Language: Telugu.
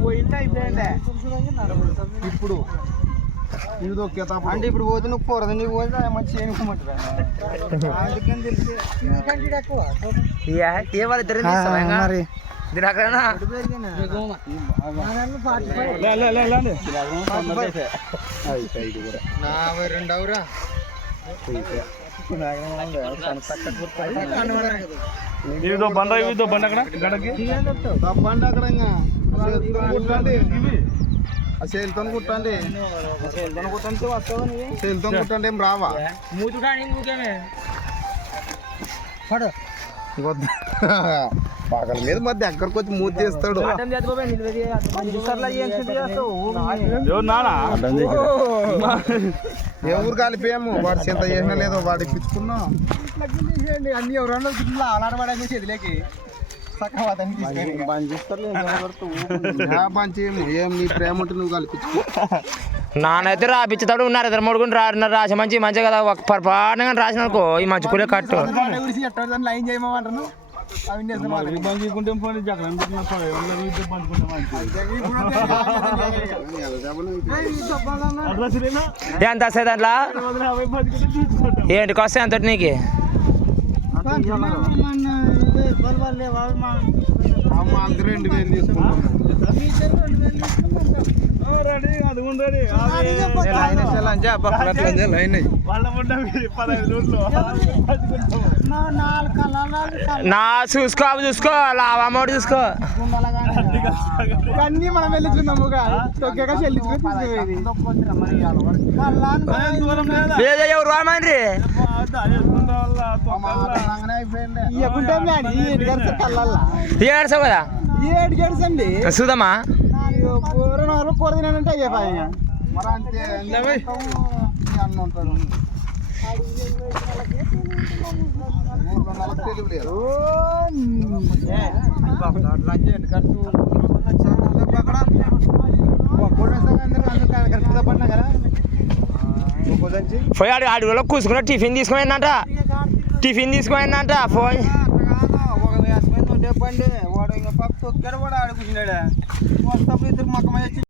పోయింటే అయిపోయింది ఇప్పుడు అంటే ఇప్పుడు పోతే నువ్వు పోరదు నీకు పోతే మంచి ఏనుకోమంటారా అందుకని తెలిసి మరి రెండవరా బండ బండ అక్కడ బండ అక్కడ సేల్తో కుట్టండి సేల్తో కుట్టండి ఏం రావా పగల మీద మరి దగ్గరకు వచ్చి మూతి చేస్తాడు ఏ ఊరు కలిపాము వాడు చింత చేసినా లేదో వాడు ఇప్పించుకున్నాం అన్ని ఎవరన్నా అలాడబడి చేతిలోకి నానైతే రాపించుతాడు ఉన్నారు ఇద్దరు మూడు రాసి మంచిగా కదా ఒక పొరపాటున రాసిన అనుకో ఈ మంచి కూలే కట్టు లైన్ చేయమంటారు ఎంత వస్తాయి దాంట్లో ఏంటి వస్తాయి అంతటి నీకు నా చూసుకో చూసుకో లావా అమౌంట్ చూసుకో అన్ని మనం వెళ్ళిచున్నాము ఎవరు రామండ్రి ఏడ్చావు కదా ఏడుగేడ్చండి చూద్దామా కూర తినంటే అయ్యా అన్న ఉంటాడు పోయి అడుగులో కూసుకున్న టిఫిన్ తీసుకుపోయిందంట ఫోన్ చెప్పండి వాడు ఇంకా పక్క తొక్కాడు వాడు ఆడుకుంటున్నాడు వస్తాప్పుడు ఇద్దరు మొక్కమై వచ్చి